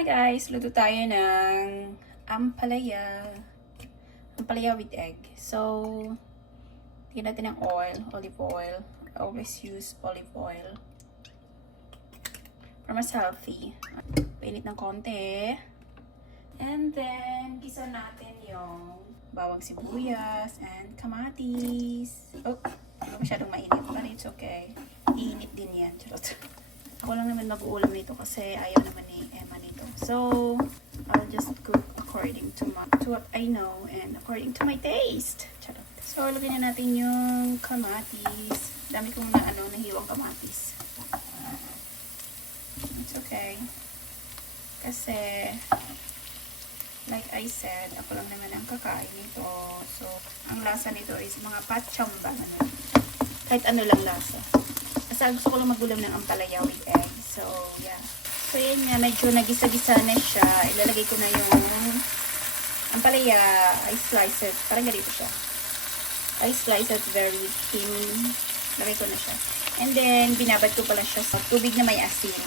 Hi guys! Luto tayo ng ampalaya. Ampalaya with egg. So, tignan natin ng oil, olive oil. I always use olive oil for mas healthy. Painit ng konti. And then, gisa natin yung bawang sibuyas and kamatis. Oh, hindi masyadong mainit. But it's okay. Iinit din yan. Charot. Ako lang naman mag-uulam nito kasi ayaw naman ni Emma nito. So, I'll just cook according to what I know and according to my taste. Charot. So, lagyan na natin yung kamatis. Dami kong nahiwang kamatis. It's okay. Kasi, like I said, ako lang naman ang kakain nito. So, ang lasa nito is mga patsamba. Kahit ano lang lasa. Kasi gusto ko lang magulam ng ampalaya with egg. So, yeah. So, yan nga. Medyo nagisa-gisa na siya. Ilalagay ko na yung ampalaya. I slice it. Parang ganito siya. I slice it very thin. Lagay ko na siya. And then, binabad ko pala siya sa tubig na may asin.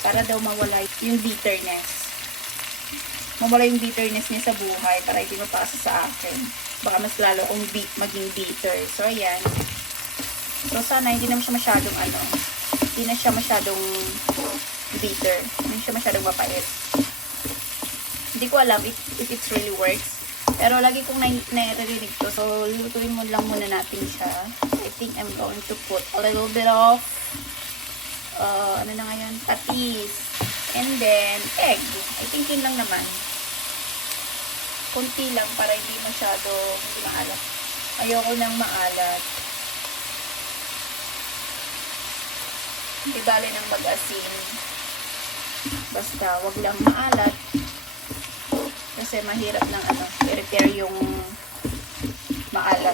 Para daw mawala yung bitterness. Mawala yung bitterness niya sa buhay. Para hindi mapasa sa akin. Baka mas lalo akong maging bitter. So, ayan. So, sana hindi na siya masyadong hindi na siya masyadong bitter. Hindi siya masyadong mapait. Hindi ko alam if it really works. Pero lagi kong naririnig to. So, lutuin mo lang muna natin siya. I think I'm going to put a little bit of patis. And then, egg. I think yun lang naman. Kunti lang para hindi maalat. Ayoko nang maalat. Hindi bale ng mag-asin. Basta, wag lang maalat. Kasi mahirap ng i-repair yung maalat.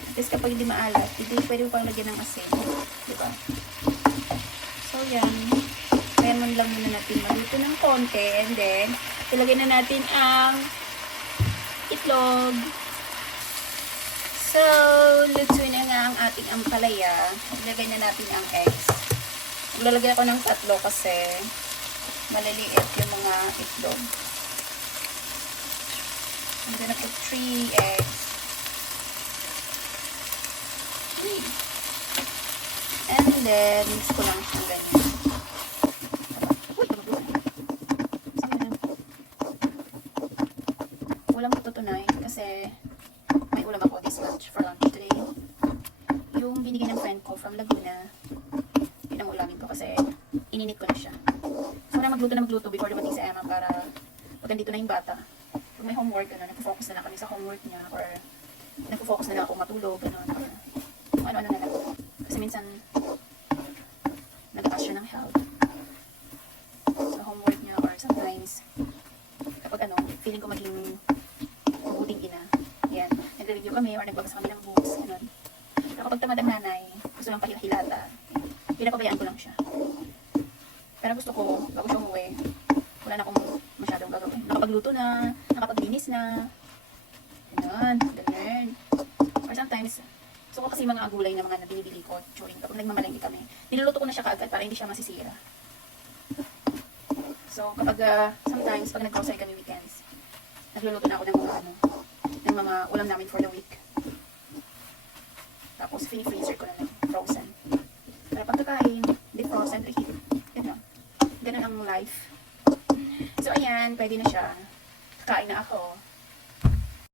At least kapag hindi maalat, hindi pwede pang lagyan ng asin. Diba? So, yan. Kaya man lang muna natin maluto ng konti. And then, ilagay na natin ang itlog. So, luto na nga ang ating ampalaya. Ilagay na natin ang eggs. Maglalagay ako ng 3 kasi maliliit yung mga itlog. I'm gonna put 3 eggs. 3. And then, mix ko lang siyang ganyan. Ulam ko tutunay kasi may ulam ako this lunch for lunch today. Yung binigay ng friend ko from Laguna, yun ang ulamin ko kasi ininit ko na siya. So na magluto before dumating si Emma para pag nandito na yung bata. Kung may homework, nagpo-focus na lang kami sa homework niya or nagpo-focus na lang ako matulog, or kung ano-ano na lang. Kasi minsan nag-aas siya ng help sa homework niya or sometimes kapag feeling ko maging mabuting ina. Yan. Nagre-review kami or nagbabasa kami ng books. Ganun. Pero kapag tamad ang nanay, gusto lang pahilata, pinapabayaan ko lang siya. Pero gusto ko, bago siya umuwi, wala na akong masyadong gagawin. Nakapagluto na, nakapaglinis na. Ganun. Ganun. Or sometimes, gusto ko kasi mga gulay na mga binibili ko during kapag nagmamalengke kami. Niluluto ko na siya kaagad para hindi siya masisira. So, kapag sometimes, pag nag-grocery kami weekends, nagluluto na ako ng mga ulam namin for the week. Tapos, fini-freezer ko na lang, frozen. Pero pagkakain, defrozen, reheat. Ganun ang life. So, ayan, pwede na siya. Kakain na ako.